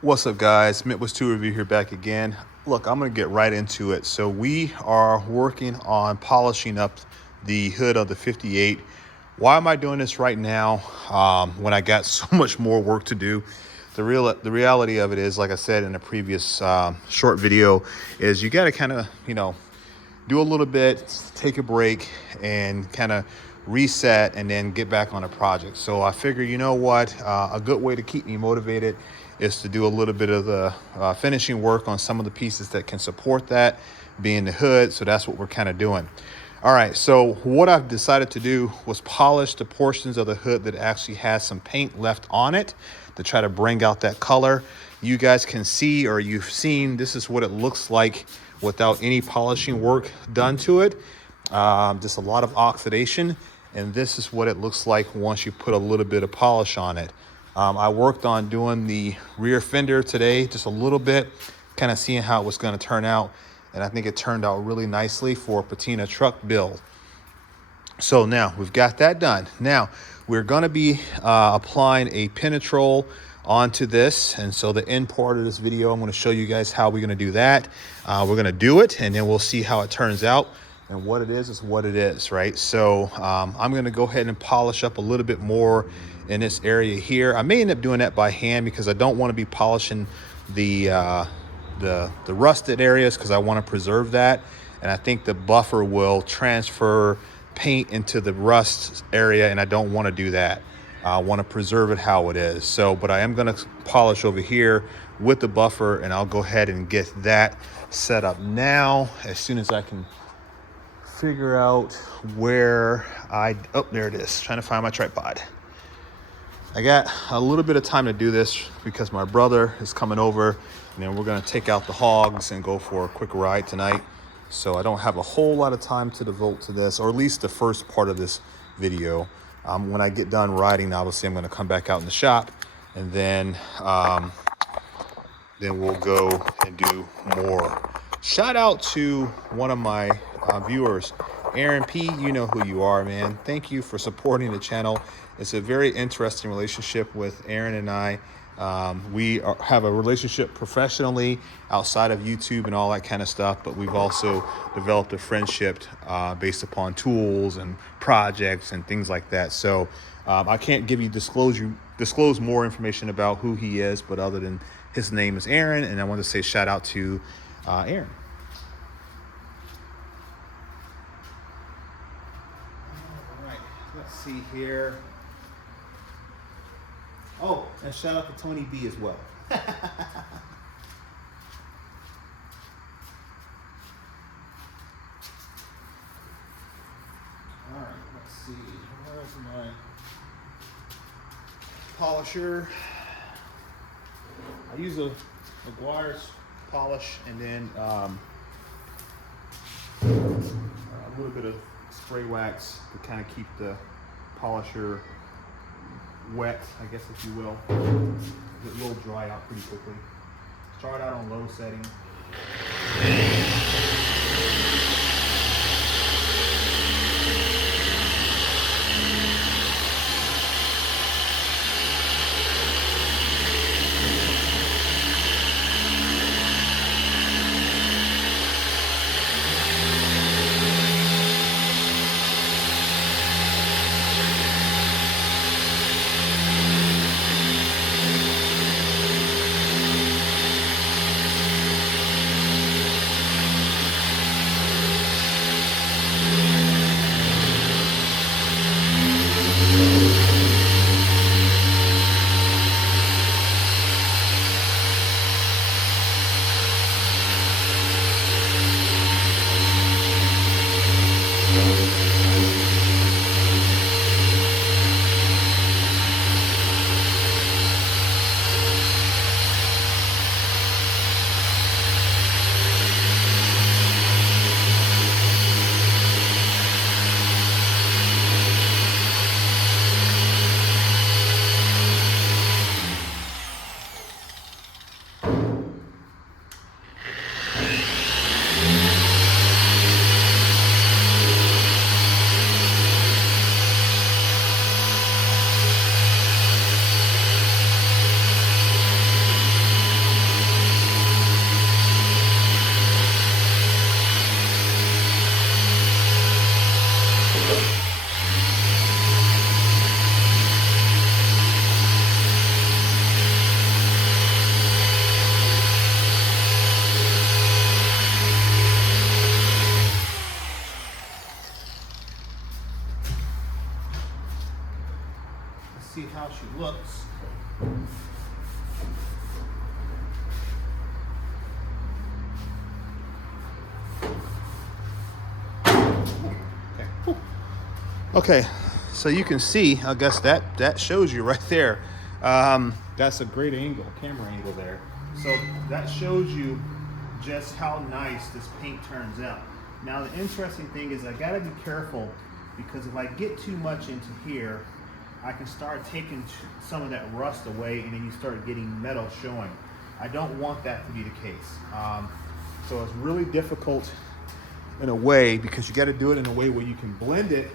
What's up, guys? Midwest 2 Review here, back again. Look, I'm going to get right into it. So we are working on polishing up the hood of the 58. Why am I doing this right now when I got so much more work to do? The reality of it is, like I said in a previous short video, is you got to kind of, do a little bit, take a break, and kind of reset and then get back on a project. So I figure, you know what, a good way to keep me motivated is to do a little bit of the finishing work on some of the pieces that can support that, being the hood. So that's what we're kind of doing. All right, so what I've decided to do was polish the portions of the hood that actually has some paint left on it to try to bring out that color. You guys can see, or you've seen, this is what it looks like without any polishing work done to it. Just a lot of oxidation, and this is what it looks like once you put a little bit of polish on it. I worked on doing the rear fender today, just a little bit, kind of seeing how it was going to turn out. And I think it turned out really nicely for a patina truck build. So now we've got that done. Now we're going to be applying a penetrol onto this. And so the end part of this video, I'm going to show you guys how we're going to do that. We're going to do it, and then we'll see how it turns out. And what it is what it is, right? So I'm going to go ahead and polish up a little bit more in this area here. I may end up doing that by hand because I don't want to be polishing the rusted areas, because I want to preserve that. And I think the buffer will transfer paint into the rust area, and I don't want to do that. I want to preserve it how it is. So, but I am going to polish over here with the buffer, and I'll go ahead and get that set up now as soon as I can figure out where oh, there it is. Trying to find my tripod. I got a little bit of time to do this because my brother is coming over, and then we're going to take out the hogs and go for a quick ride tonight. So I don't have a whole lot of time to devote to this, or at least the first part of this video. When I get done riding, obviously I'm going to come back out in the shop, and then we'll go and do more. Shout out to one of my viewers, Aaron P. You know who you are, man. Thank you for supporting the channel. It's a very interesting relationship with Aaron and I. We have a relationship professionally outside of YouTube and all that kind of stuff, but we've also developed a friendship based upon tools and projects and things like that. So I can't give you disclose more information about who he is, but other than his name is Aaron, and I want to say shout out to Aaron. All right, let's see here. Oh, and shout out to Tony B as well. All right, let's see. Where's my polisher? I use a McGuire's polish, and then a little bit of spray wax to kind of keep the polisher wet, I guess, if you will. It will dry out pretty quickly. Start out on low setting. she looks. Okay. Okay, so you can see, I guess that shows you right there. That's a great angle, camera angle there. So that shows you just how nice this paint turns out. Now the interesting thing is I gotta be careful, because if I get too much into here, I can start taking some of that rust away, and then you start getting metal showing. I don't want that to be the case. So it's really difficult in a way, because you got to do it in a way where you can blend it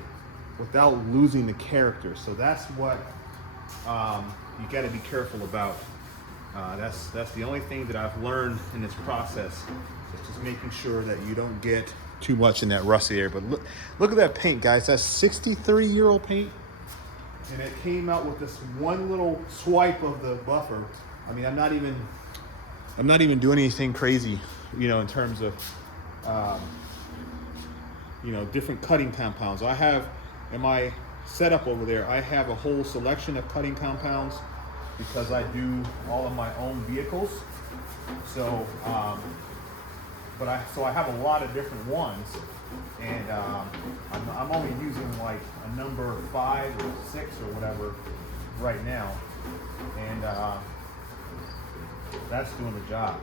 without losing the character. So that's what you got to be careful about. That's the only thing that I've learned in this process, is just making sure that you don't get too much in that rusty area. But look at that paint, guys. That's 63-year-old paint, and it came out with this one little swipe of the buffer. I mean, I'm not even doing anything crazy, in terms of different cutting compounds. I have in my setup over there, I have a whole selection of cutting compounds, because I do all of my own vehicles. So, so I have a lot of different ones, and I'm only using like a number 5 or 6 or whatever right now, and that's doing the job.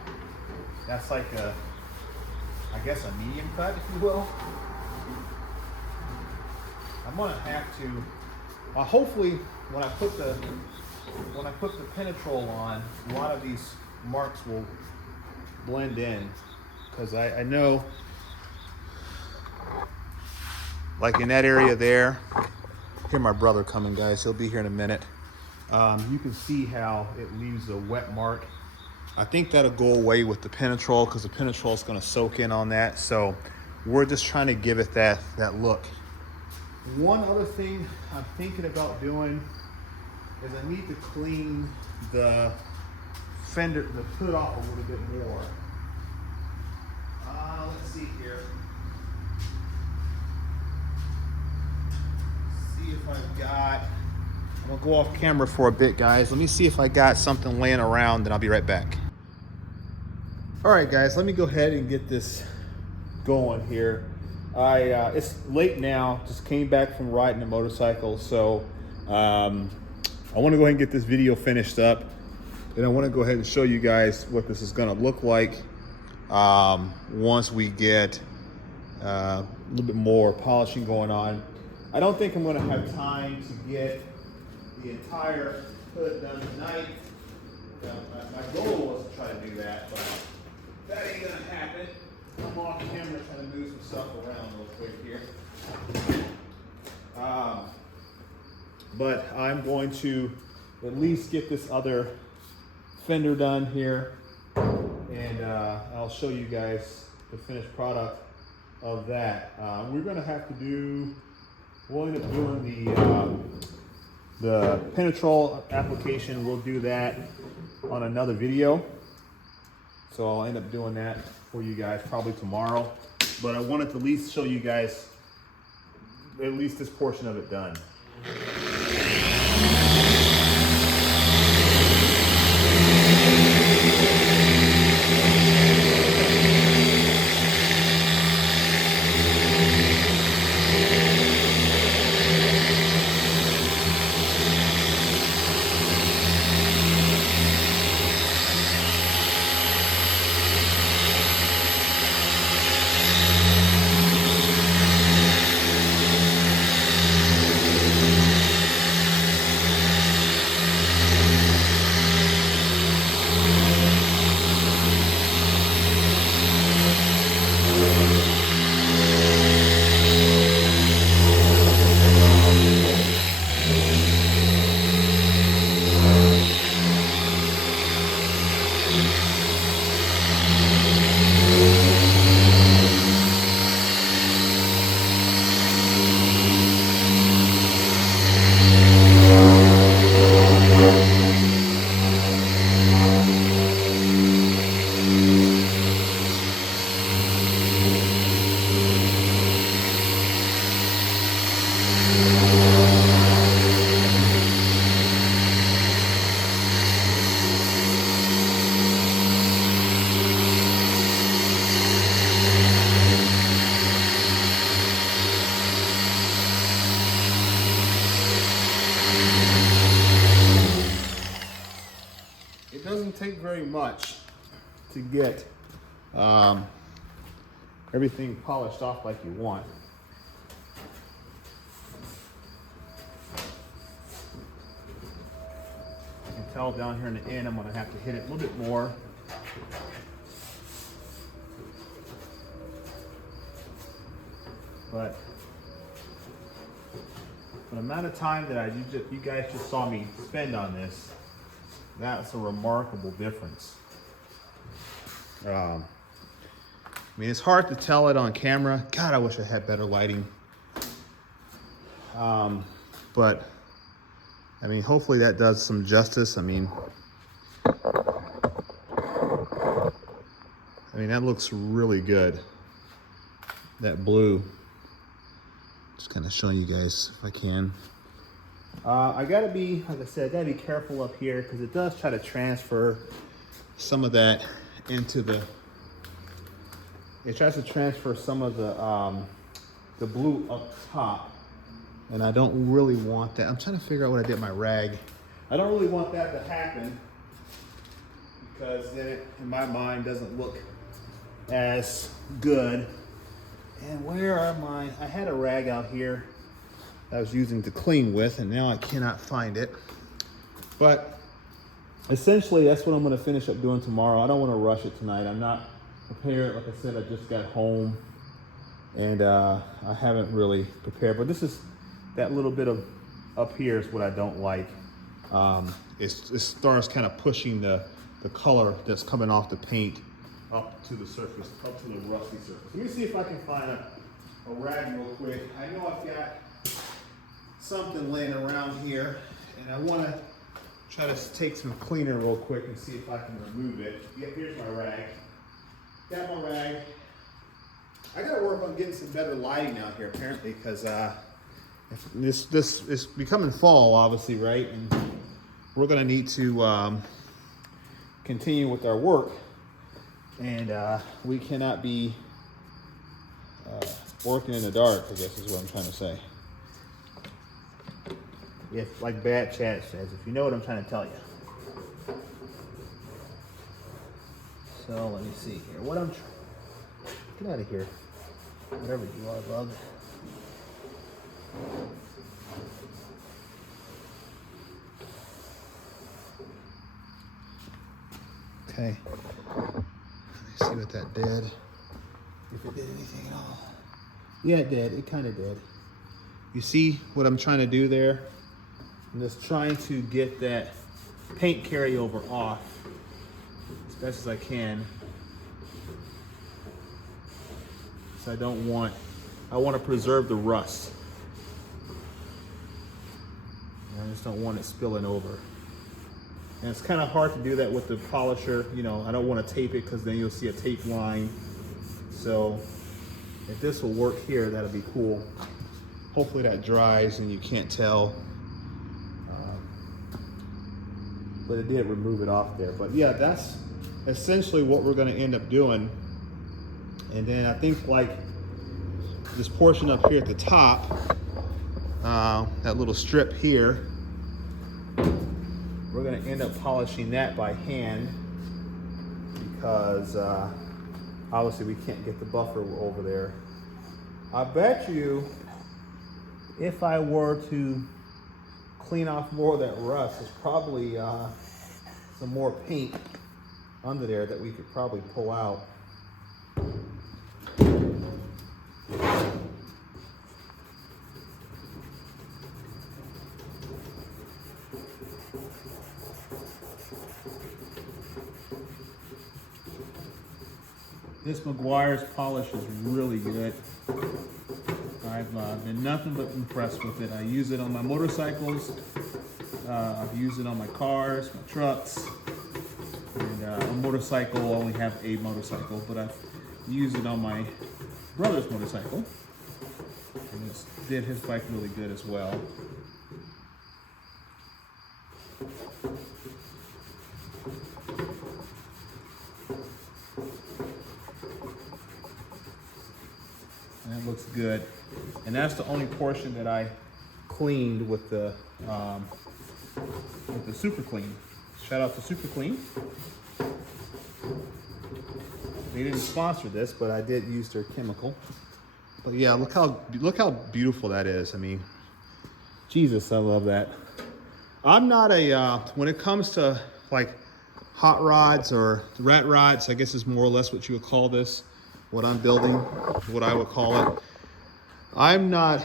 That's like I guess a medium cut, if you will. I'm gonna have to, hopefully when I put the penetrol on, a lot of these marks will blend in, because I know, like in that area there, hear my brother coming, guys, he'll be here in a minute. You can see how it leaves a wet mark. I think that'll go away with the penetrol, because the penetrol is going to soak in on that. So we're just trying to give it that look. One other thing I'm thinking about doing is I need to clean the fender, the hood off a little bit more. Let's see here. See if I've got, I'm gonna go off camera for a bit, guys. Let me see if I got something laying around, and I'll be right back. All right, guys, let me go ahead and get this going here. It's late now, just came back from riding a motorcycle, so I want to go ahead and get this video finished up, and I want to go ahead and show you guys what this is going to look like once we get a little bit more polishing going on. I don't think I'm going to have time to get the entire hood done tonight. My goal was to try to do that, but that ain't going to happen. I'm off camera trying to move some stuff around real quick here. But I'm going to at least get this other fender done here, and I'll show you guys the finished product of that. We're going to have to do, we'll end up doing the penetrol application. We'll do that on another video. So I'll end up doing that for you guys probably tomorrow. But I wanted to at least show you guys at least this portion of it done. it doesn't take very much to get everything polished off like you want. You can tell down here in the end I'm going to have to hit it a little bit more. But the amount of time that you guys just saw me spend on this, that's a remarkable difference. I mean, it's hard to tell it on camera. God, I wish I had better lighting. But I mean, hopefully that does some justice. I mean, that looks really good. That blue. Just kind of showing you guys if I can. I gotta be, like I said, I gotta be careful up here because it does try to transfer some of that into the, it tries to transfer some of the blue up top, and I don't really want that. I'm trying to figure out what I did with my rag. I don't really want that to happen because then it, in my mind, doesn't look as good. And where are my, I had a rag out here I was using to clean with, and now I cannot find it. But essentially, that's what I'm going to finish up doing tomorrow. I don't want to rush it tonight. I'm not prepared. Like I said, I just got home, and I haven't really prepared. But this is, that little bit of up here is what I don't like. It starts kind of pushing the color that's coming off the paint up to the surface, up to the rusty surface. Let me see if I can find a rag real quick. I know I've got something laying around here, and I want to try to take some cleaner real quick and see if I can remove it. Yep, here's my rag. Got my rag. I got to work on getting some better lighting out here, apparently, because this is becoming fall, obviously, right? And we're going to need to continue with our work. And we cannot be working in the dark, I guess is what I'm trying to say. If, like Bad Chat says, if you know what I'm trying to tell you. So let me see here. What I'm trying, get out of here. Whatever you are, bug. Okay. See what that did, if it did anything at all. Yeah, it did. It kind of did. You see what I'm trying to do there? I'm just trying to get that paint carryover off as best as I can. So I want to preserve the rust. I just don't want it spilling over. And it's kind of hard to do that with the polisher. You know, I don't want to tape it because then you'll see a tape line. So if this will work here, that'll be cool. Hopefully that dries and you can't tell. But it did remove it off there. But yeah, that's essentially what we're going to end up doing. And then I think like this portion up here at the top, that little strip here, we're going to end up polishing that by hand because obviously we can't get the buffer over there. I bet you if I were to clean off more of that rust, there's probably some more paint under there that we could probably pull out. This McGuire's polish is really good. I've been nothing but impressed with it. I use it on my motorcycles. I've used it on my cars, my trucks. And a motorcycle, I only have a motorcycle, but I've used it on my brother's motorcycle. And it did his bike really good as well. That looks good. And that's the only portion that I cleaned with the super clean. Shout out to Super Clean. They didn't sponsor this, but I did use their chemical. But yeah, look how beautiful that is. I mean, Jesus, I love that. I'm not a when it comes to like hot rods or rat rods, I guess is more or less what you would call this. What I'm building, what I would call it. I'm not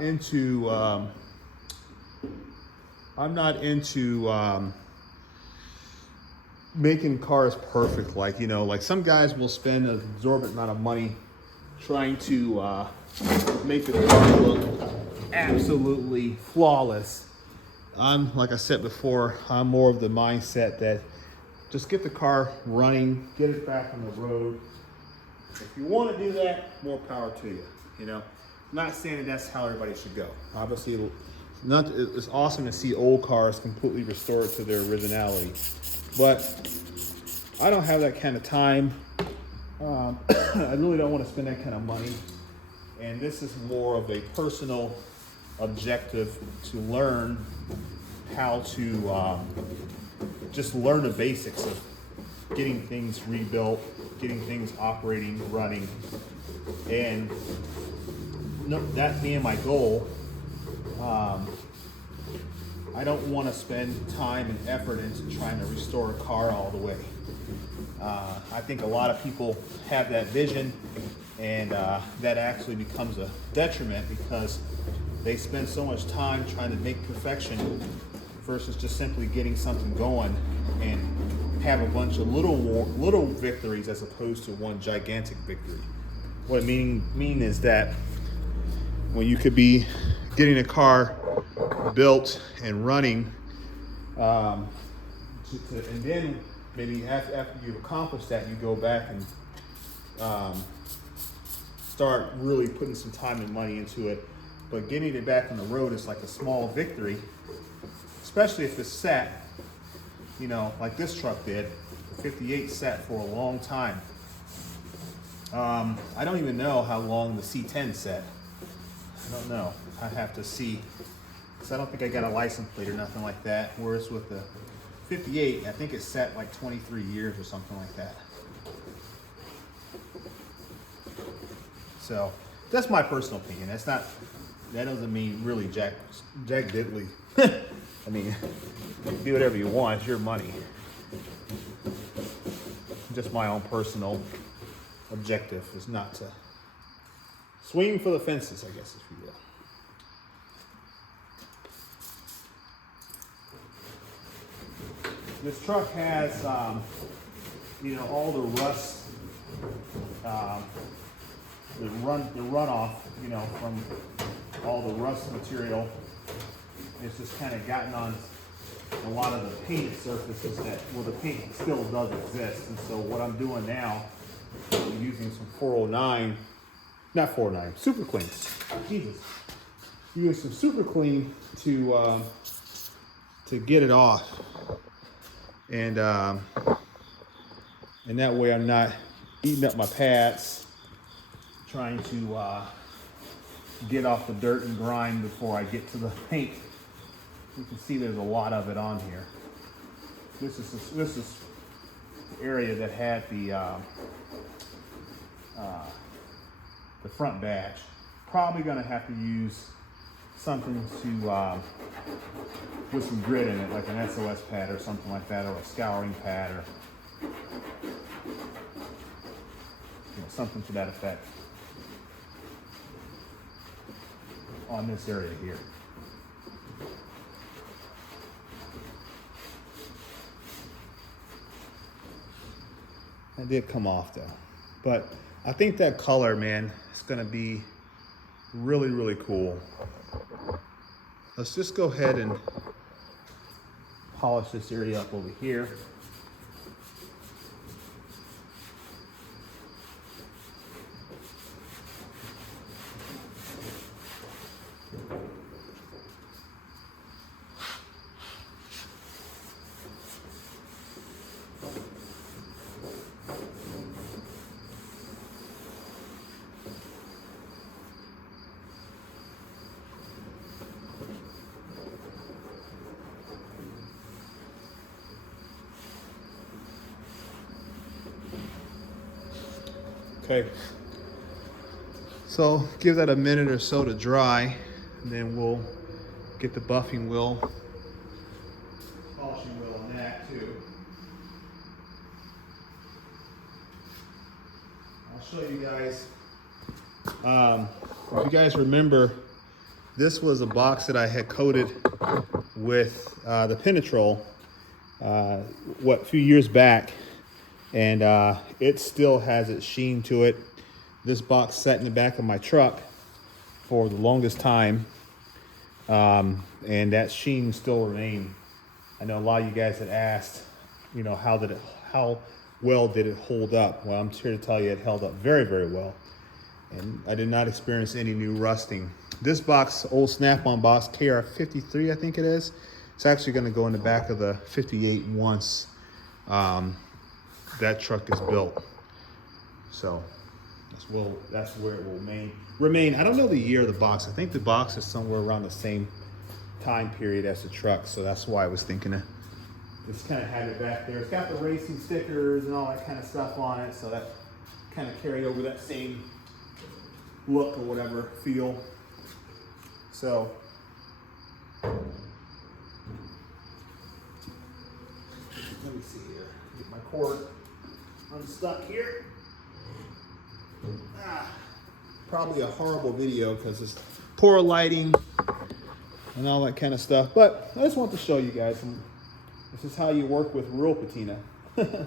into making cars perfect. Like, you know, like some guys will spend an exorbitant amount of money trying to make the car look absolutely flawless. I'm, like I said before, I'm more of the mindset that just get the car running, get it back on the road. If you want to do that, more power to you. You know, I'm not saying that that's how everybody should go. Obviously, it's awesome to see old cars completely restored to their originality, but I don't have that kind of time. I really don't want to spend that kind of money, and this is more of a personal objective to learn how to just learn the basics of getting things rebuilt, getting things operating, running, and that being my goal. I don't want to spend time and effort into trying to restore a car all the way. I think a lot of people have that vision, and that actually becomes a detriment because they spend so much time trying to make perfection versus just simply getting something going and have a bunch of little victories as opposed to one gigantic victory. What I mean is that when you could be getting a car built and running, and then maybe after you've accomplished that, you go back and start really putting some time and money into it. But getting it back on the road is like a small victory, especially if it's sat, you know, like this truck did. The 58 sat for a long time. I don't even know how long the C10 sat. I don't know. I'd have to see, because I don't think I got a license plate or nothing like that. Whereas with the 58, I think it sat like 23 years or something like that. So that's my personal opinion. That doesn't mean really jack diddly. I mean, do whatever you want. It's your money. Just my own personal objective is not to swing for the fences, I guess, if you will. This truck has, you know, all the rust, the runoff, you know, from all the rust material. It's just kind of gotten on a lot of the painted surfaces where the paint still does exist. And so what I'm doing now, I'm using some 409, not 409, Super Clean. Jesus. Using some Super Clean to get it off. And that way I'm not eating up my pads, trying to get off the dirt and grime before I get to the paint. You can see there's a lot of it on here. This is the area that had the front badge. Probably going to have to use something to with some grit in it, like an SOS pad or something like that, or a scouring pad, or something to that effect on this area here. It did come off though, but I think that color, man, is going to be really, really cool. Let's just go ahead and polish this area up over here. Okay. So give that a minute or so to dry, and then we'll get the buffing wheel, polishing wheel on that too. I'll show you guys. If you guys remember, this was a box that I had coated with the Penetrol a few years back, and it still has its sheen to it. This box sat in the back of my truck for the longest time, and that sheen still remained. I know a lot of you guys had asked, you know, how well did it hold up? Well, I'm here to tell you it held up very, very well, and I did not experience any new rusting. This box, old Snap-on box, KR53, I think it is. It's actually going to go in the back of the 58 once that truck is built. So that's where it will remain. I don't know the year of the box. I think the box is somewhere around the same time period as the truck, so that's why I was thinking of just kind of have it back there. It's got the racing stickers and all that kind of stuff on it, so that kind of carry over that same look or whatever, feel. So let me see here. Get my cord unstuck here. Probably a horrible video because it's poor lighting and all that kind of stuff, but I just want to show you guys. This is how you work with real patina. I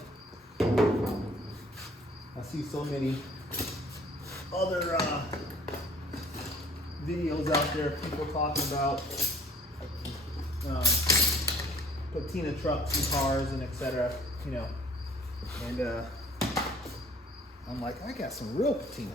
see so many other videos out there, people talking about patina trucks and cars and etc. You know, and I'm like, I got some real patina.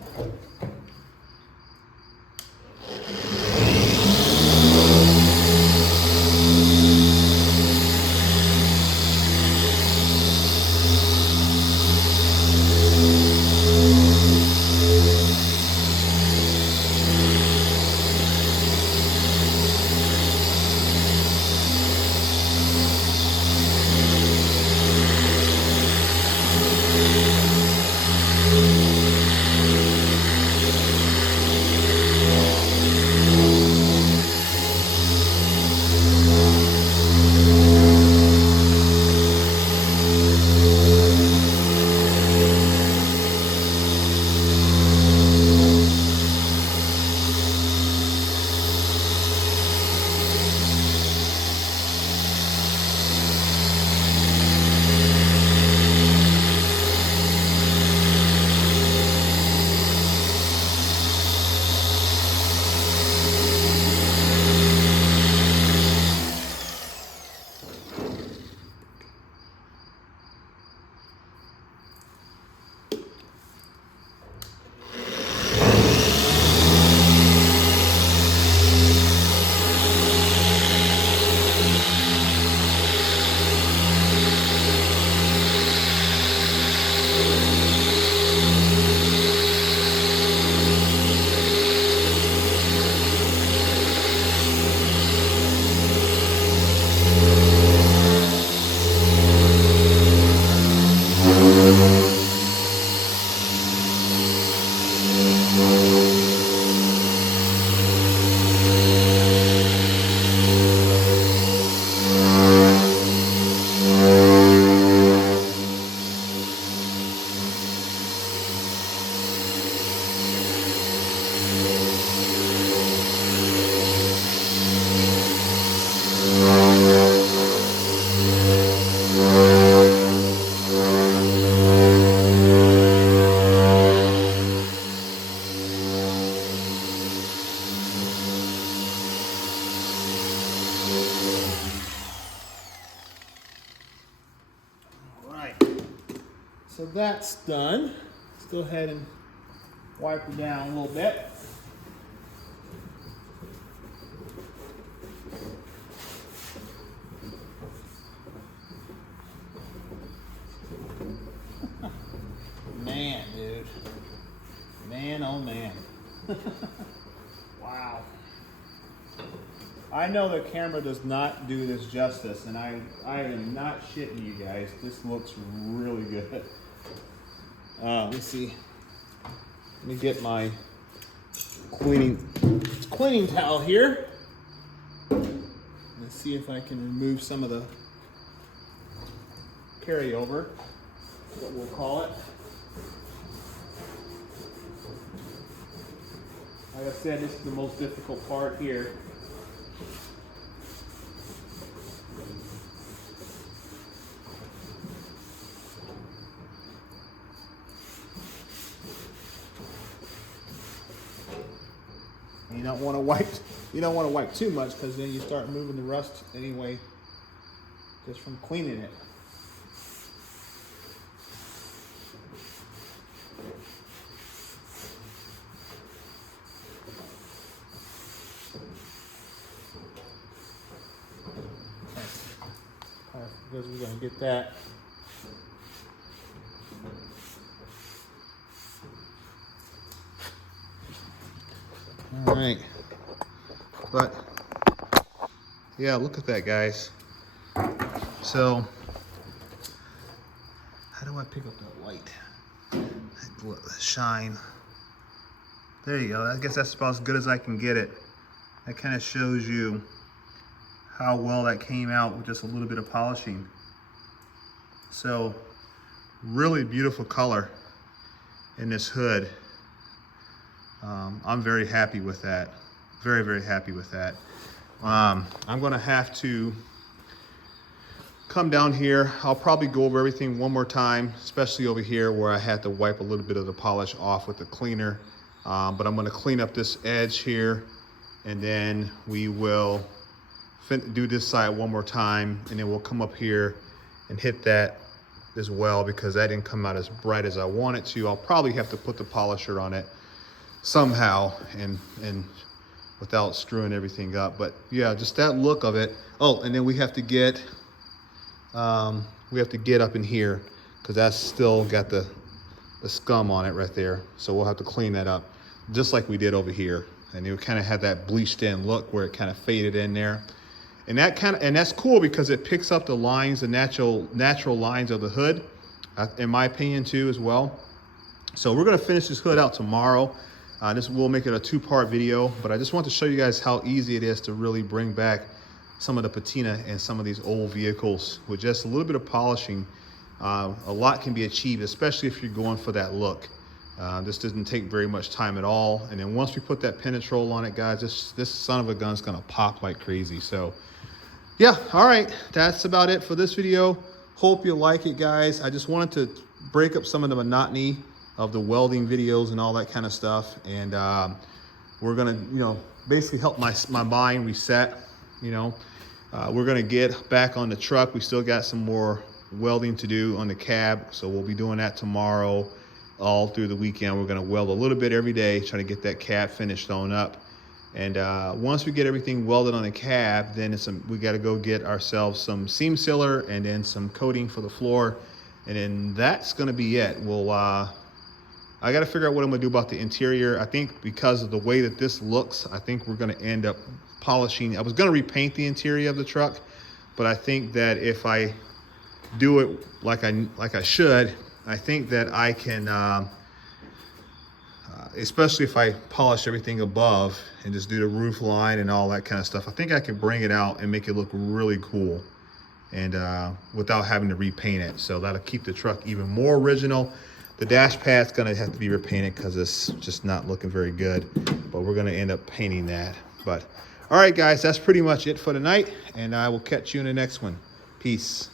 So that's done. Let's go ahead and wipe her down a little bit. Man, dude. Man, oh man. Wow. I know the camera does not do this justice, and I am not shitting you guys. This looks really good. Let's see. Let me get my cleaning towel here. Let's see if I can remove some of the carryover, what we'll call it. Like I said, this is the most difficult part here. You don't want to wipe too much, because then you start moving the rust anyway, just from cleaning it. Because we're going to get that. All right, but yeah, look at that, guys. So how do I pick up that light? Shine. There you go. I guess that's about as good as I can get it. That kind of shows you how well that came out with just a little bit of polishing. So really beautiful color in this hood. I'm very happy with that. Very, very happy with that. I'm gonna have to come down here. I'll probably go over everything one more time, especially over here where I had to wipe a little bit of the polish off with the cleaner. But I'm gonna clean up this edge here, and then we will do this side one more time, and then we'll come up here and hit that as well, because that didn't come out as bright as I want it to. I'll probably have to put the polisher on it somehow and without screwing everything up. But yeah, just that look of it. Oh, and then we have to get up in here, because that's still got the scum on it right there. So we'll have to clean that up just like we did over here. And it kind of had that bleached in look where it kind of faded in there. And that's cool, because it picks up the lines, the natural lines of the hood, in my opinion too, as well. So we're gonna finish this hood out tomorrow. This will make it a two-part video, but I just want to show you guys how easy it is to really bring back some of the patina in some of these old vehicles with just a little bit of polishing. A lot can be achieved, especially if you're going for that look. This doesn't take very much time at all. And then once we put that penetrol on it, guys, this son of a gun's gonna pop like crazy. So yeah, all right, that's about it for this video. Hope you like it, guys. I just wanted to break up some of the monotony of the welding videos and all that kind of stuff. And we're gonna, basically help my mind reset. We're gonna get back on the truck. We still got some more welding to do on the cab, so we'll be doing that tomorrow, all through the weekend. We're gonna weld a little bit every day, trying to get that cab finished on up. And once we get everything welded on the cab, then we got to go get ourselves some seam sealer and then some coating for the floor, and then that's going to be it. I got to figure out what I'm going to do about the interior. I think because of the way that this looks, I think we're going to end up polishing. I was going to repaint the interior of the truck, but I think that if I do it like I should, I think that I can. Especially if I polish everything above and just do the roof line and all that kind of stuff, I think I can bring it out and make it look really cool, and without having to repaint it. So that'll keep the truck even more original. The dash pad's gonna have to be repainted because it's just not looking very good, but we're gonna end up painting that. But all right, guys, that's pretty much it for tonight, and I will catch you in the next one. Peace.